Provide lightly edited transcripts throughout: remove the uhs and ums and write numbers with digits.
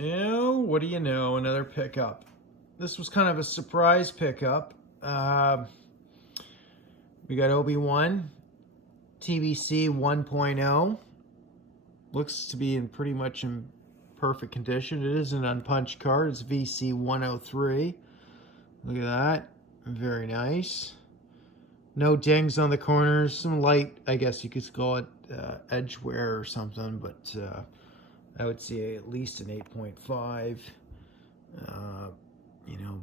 What do you know? Another pickup. This was kind of a surprise pickup. We got Obi-Wan TBC 1.0. Looks to be in pretty much in perfect condition. It is an unpunched card. It's VC103. Look at that. Very nice. No dings on the corners. Some light, I guess you could call it edge wear or something, but I would say at least an 8.5. You know,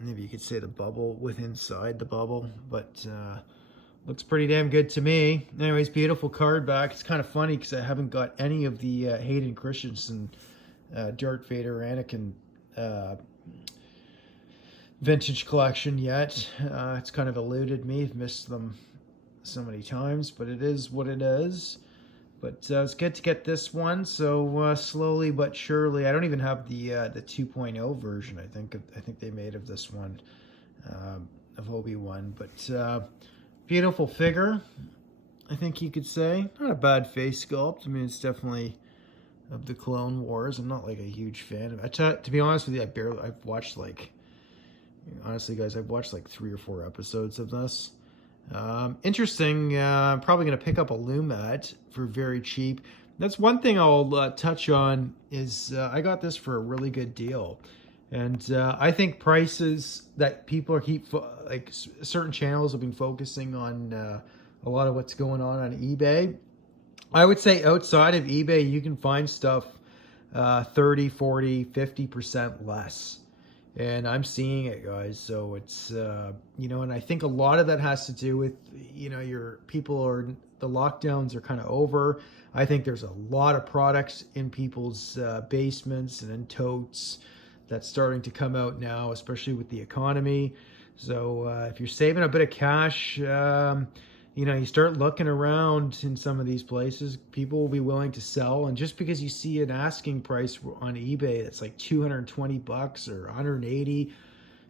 maybe you could say the bubble with inside the bubble, but looks pretty damn good to me. Anyways, beautiful card back. It's kind of funny because I haven't got any of the Hayden Christensen Darth Vader Anakin vintage collection yet. It's kind of eluded me. I've missed them so many times, but it is what it is. But it's good to get this one. So slowly but surely, I don't even have the 2.0 version. I think they made of this one of Obi-Wan. But beautiful figure, I think you could say. Not a bad face sculpt. I mean, it's definitely of the Clone Wars. I'm not like a huge fan of it. To be honest with you, I've watched like, honestly guys, I've watched like 3 or 4 episodes of this. Interesting. I'm probably going to pick up a Lumat for very cheap. That's one thing I'll touch on is I got this for a really good deal. And I think prices that people like certain channels have been focusing on a lot of what's going on eBay. I would say outside of eBay, you can find stuff 30, 40, 50% less. And I'm seeing it, guys. So it's, you know, and I think a lot of that has to do with, you know, the lockdowns are kind of over. I think there's a lot of products in people's basements and in totes that's starting to come out now, especially with the economy. So if you're saving a bit of cash, you know, you start looking around in some of these places, people will be willing to sell. And just because you see an asking price on eBay that's like 220 bucks or 180,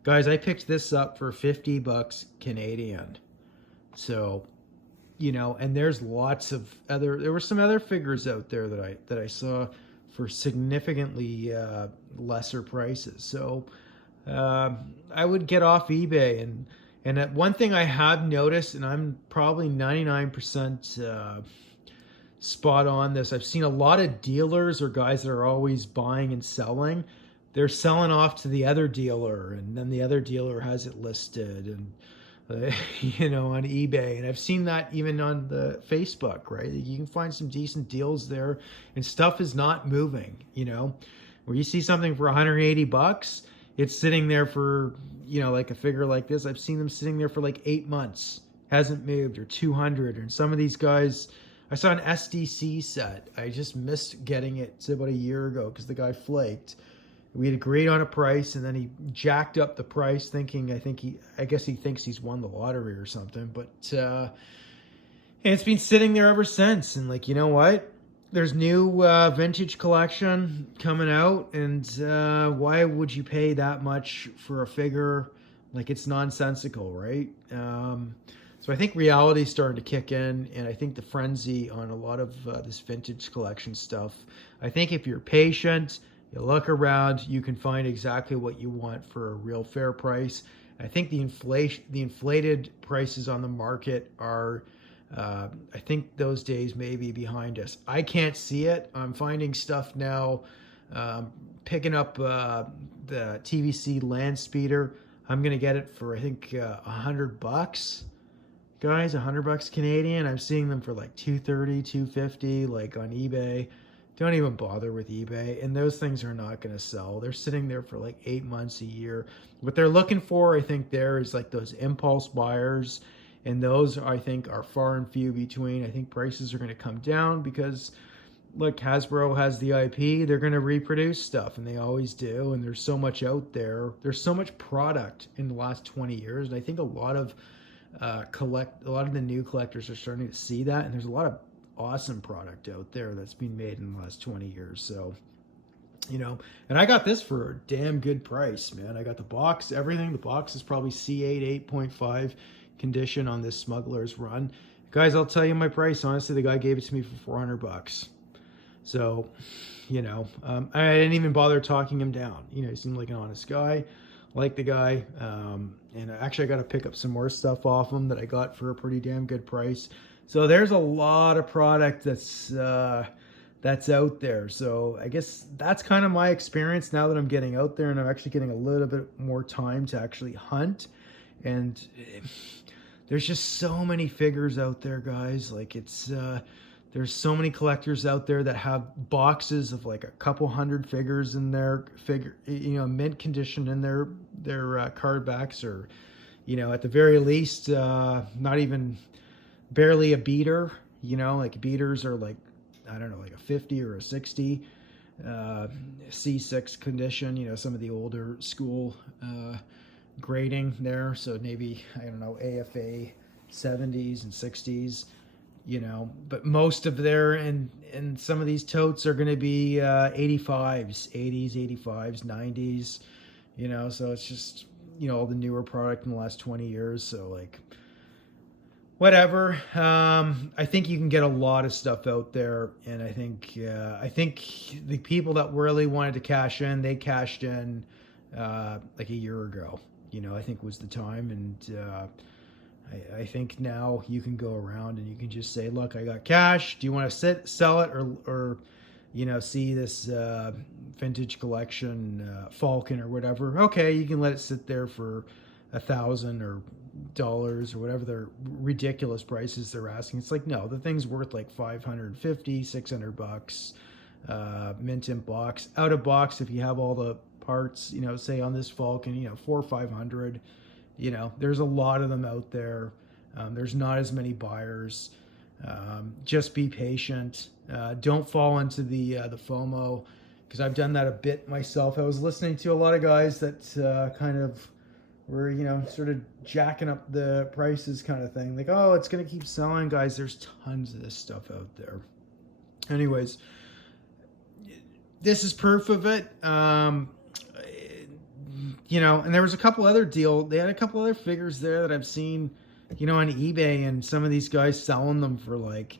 guys, I picked this up for 50 bucks Canadian. So, you know, and there's lots of there were some other figures out there that I saw for significantly lesser prices. So I would get off eBay. And one thing I have noticed, and I'm probably 99% spot on this, I've seen a lot of dealers or guys that are always buying and selling. They're selling off to the other dealer, and then the other dealer has it listed, and you know, on eBay. And I've seen that even on the Facebook, right? You can find some decent deals there, and stuff is not moving. You know, where you see something for 180 bucks. It's sitting there for, you know, like a figure like this. I've seen them sitting there for like 8 months. Hasn't moved, or 200. And some of these guys, I saw an SDC set. I just missed getting it about a year ago because the guy flaked. We had agreed on a price, and then he jacked up the price thinking, I guess he thinks he's won the lottery or something. But and it's been sitting there ever since. And like, you know what? There's new vintage collection coming out, and why would you pay that much for a figure? Like, it's nonsensical, right? So I think reality's starting to kick in, and I think the frenzy on a lot of this vintage collection stuff. I think if you're patient, you look around, you can find exactly what you want for a real fair price. I think the inflated prices on the market are. I think those days may be behind us. I can't see it. I'm finding stuff now, picking up the TVC land speeder. I'm going to get it for, I think, 100 bucks. Guys, 100 bucks Canadian. I'm seeing them for like 230, 250, like on eBay. Don't even bother with eBay. And those things are not going to sell. They're sitting there for like 8 months, a year. What they're looking for, I think, there is like those impulse buyers. And those, I think, are far and few between. I think prices are going to come down because, look, Hasbro has the IP. They're going to reproduce stuff, and they always do. And there's so much out there. There's so much product in the last 20 years. And I think a lot of the new collectors are starting to see that. And there's a lot of awesome product out there that's been made in the last 20 years. So, you know, and I got this for a damn good price, man. I got the box, everything. The box is probably C8, 8.5. condition on this Smuggler's Run. Guys, I'll tell you my price. Honestly, the guy gave it to me for 400 bucks. So, you know, I didn't even bother talking him down. You know, he seemed like an honest guy, like the guy. And actually, I got to pick up some more stuff off him that I got for a pretty damn good price. So there's a lot of product that's out there. So I guess that's kind of my experience now that I'm getting out there and I'm actually getting a little bit more time to actually hunt. And there's just so many figures out there, guys. Like there's so many collectors out there that have boxes of like a couple hundred figures in their mint condition in their card backs, or, you know, at the very least, not even barely a beater. You know, like beaters are like, I don't know, like a 50 or a 60 C6 condition, you know, some of the older school grading there. So maybe, I don't know, AFA 70s and 60s, you know, but most of their, and some of these totes are going to be 85s, 80s, 85s, 90s, you know, so it's just, you know, all the newer product in the last 20 years. So like, whatever. I think you can get a lot of stuff out there, and I think the people that really wanted to cash in, they cashed in like a year ago. You know, I think was the time, and I think now you can go around and you can just say, look, I got cash. Do you want to sell it, or you know, see this vintage collection Falcon or whatever? Okay, you can let it sit there for $1,000 or dollars or whatever their ridiculous prices they're asking. It's like, no, the thing's worth like 550, 600 bucks, mint in box. Out of box, if you have all the parts, you know, say on this Falcon, you know, 400 or 500, you know, there's a lot of them out there. There's not as many buyers. Just be patient. Don't fall into the FOMO, because I've done that a bit myself. I was listening to a lot of guys that kind of were, you know, sort of jacking up the prices kind of thing. Like, oh, it's going to keep selling. Guys, there's tons of this stuff out there. Anyways, this is proof of it. You know, and there was a couple other they had a couple other figures there that I've seen, you know, on eBay, and some of these guys selling them for like,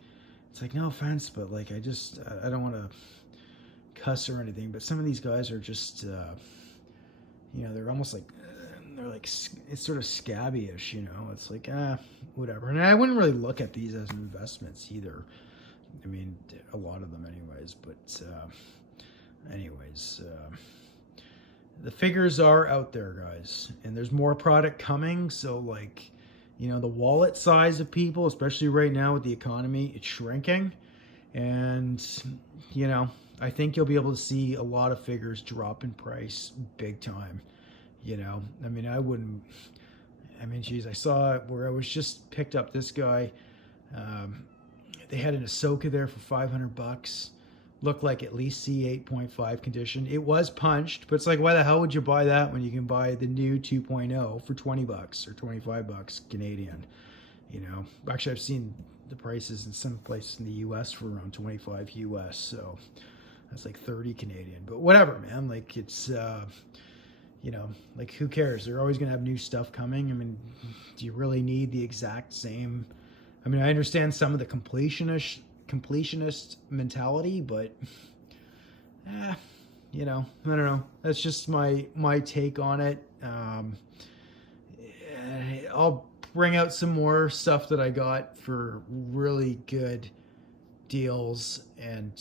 it's like, no offense, but like, I don't want to cuss or anything, but some of these guys are just, you know, they're almost like, they're like, it's sort of scabby-ish, you know. It's like, whatever. And I wouldn't really look at these as investments either. I mean, a lot of them anyways. But the figures are out there, guys. And there's more product coming. So, like, you know, the wallet size of people, especially right now with the economy, it's shrinking. And, you know, I think you'll be able to see a lot of figures drop in price big time. You know, I mean, geez, I saw it where I was just picked up this guy. They had an Ahsoka there for 500 bucks. Looked like at least C8.5 condition. It was punched, but it's like, why the hell would you buy that when you can buy the new 2.0 for 20 bucks or 25 bucks Canadian? You know, actually, I've seen the prices in some places in the US for around 25 US. So that's like 30 Canadian, but whatever, man. Like, it's, you know, like, who cares? They're always going to have new stuff coming. I mean, do you really need the exact same? I mean, I understand some of the completionist mentality, but, you know, I don't know. That's just my take on it. I'll bring out some more stuff that I got for really good deals, and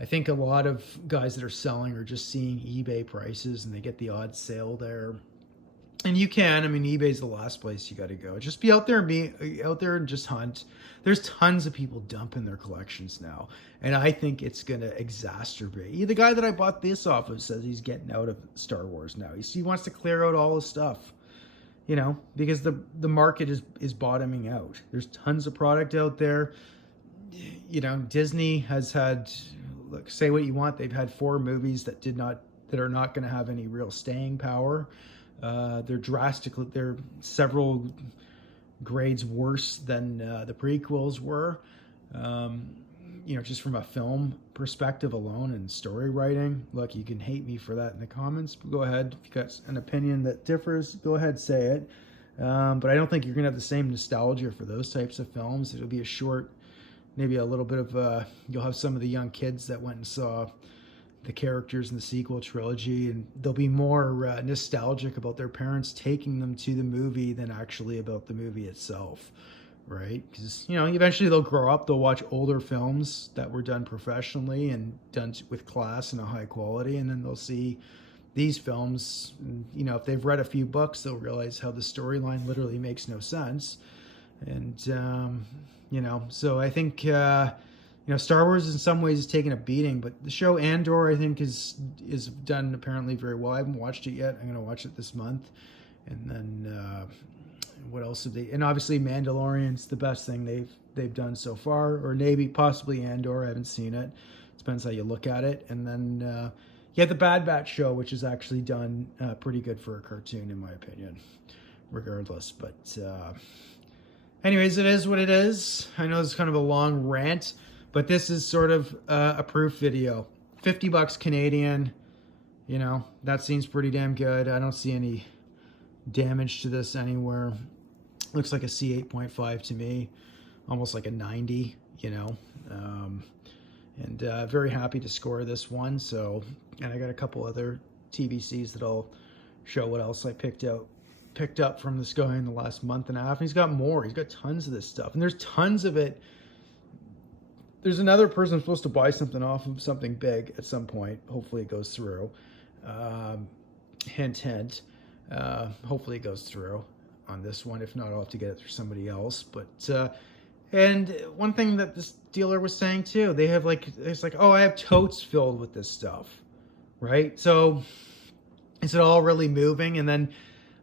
I think a lot of guys that are selling are just seeing eBay prices and they get the odd sale there. And you can, I mean, eBay's the last place you got to go. Just be out there and just hunt. There's tons of people dumping their collections now, and I think it's going to exacerbate. The guy that I bought this off of says he's getting out of Star Wars now. He wants to clear out all his stuff, you know, because the market is bottoming out. There's tons of product out there. You know, Disney has had, look, say what you want, they've had 4 movies that are not going to have any real staying power. They're several grades worse than the prequels were. You know, just from a film perspective alone and story writing. Look, you can hate me for that in the comments, but go ahead. If you got an opinion that differs, go ahead, say it. But I don't think you're going to have the same nostalgia for those types of films. It'll be a short maybe a little bit of you'll have some of the young kids that went and saw the characters in the sequel trilogy, and they'll be more nostalgic about their parents taking them to the movie than actually about the movie itself, right? Because, you know, eventually they'll grow up, they'll watch older films that were done professionally and done with class and a high quality, and then they'll see these films. And, you know, if they've read a few books, they'll realize how the storyline literally makes no sense. And you know, so I think you know, Star Wars in some ways is taking a beating, but the show Andor, I think, is done apparently very well. I haven't watched it yet. I'm going to watch it this month. And then what else have they? And obviously Mandalorian's the best thing they've done so far, or maybe possibly Andor. I haven't seen it. Depends how you look at it. And then you have the Bad Batch show, which is actually done pretty good for a cartoon, in my opinion, regardless. But anyways, it is what it is. I know it's kind of a long rant, but this is sort of a proof video. $50 Canadian, you know, that seems pretty damn good. I don't see any damage to this anywhere. Looks like a C8.5 to me, almost like a 90, you know. And very happy to score this one. So, and I got a couple other TBCs that I'll show what else I picked up from this guy in the last month and a half. And he's got more. He's got tons of this stuff, and there's tons of it. There's another person supposed to buy something off of something big at some point. Hopefully it goes through. Hint, hint. Hopefully it goes through on this one. If not, I'll have to get it through somebody else. But and one thing that this dealer was saying too, they have like, it's like, oh, I have totes filled with this stuff, right? So is it all really moving? And then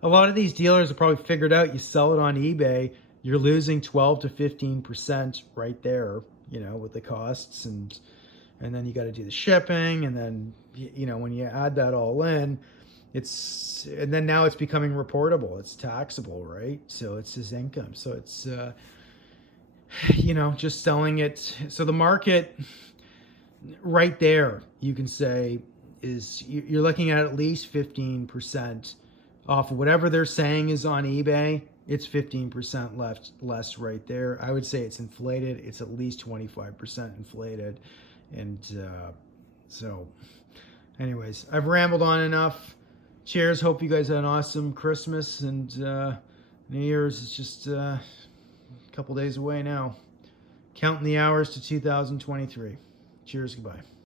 a lot of these dealers have probably figured out, you sell it on eBay, you're losing 12 to 15% right there, you know, with the costs, and then you got to do the shipping, and then, you know, when you add that all in, and then now it's becoming reportable, it's taxable, right? So it's his income. So it's you know, just selling it. So the market right there, you can say, is you're looking at least 15% off of whatever they're saying is on eBay. It's 15% less right there. I would say it's inflated. It's at least 25% inflated. And so anyways, I've rambled on enough. Cheers. Hope you guys had an awesome Christmas, and New Year's is just a couple days away now. Counting the hours to 2023. Cheers. Goodbye.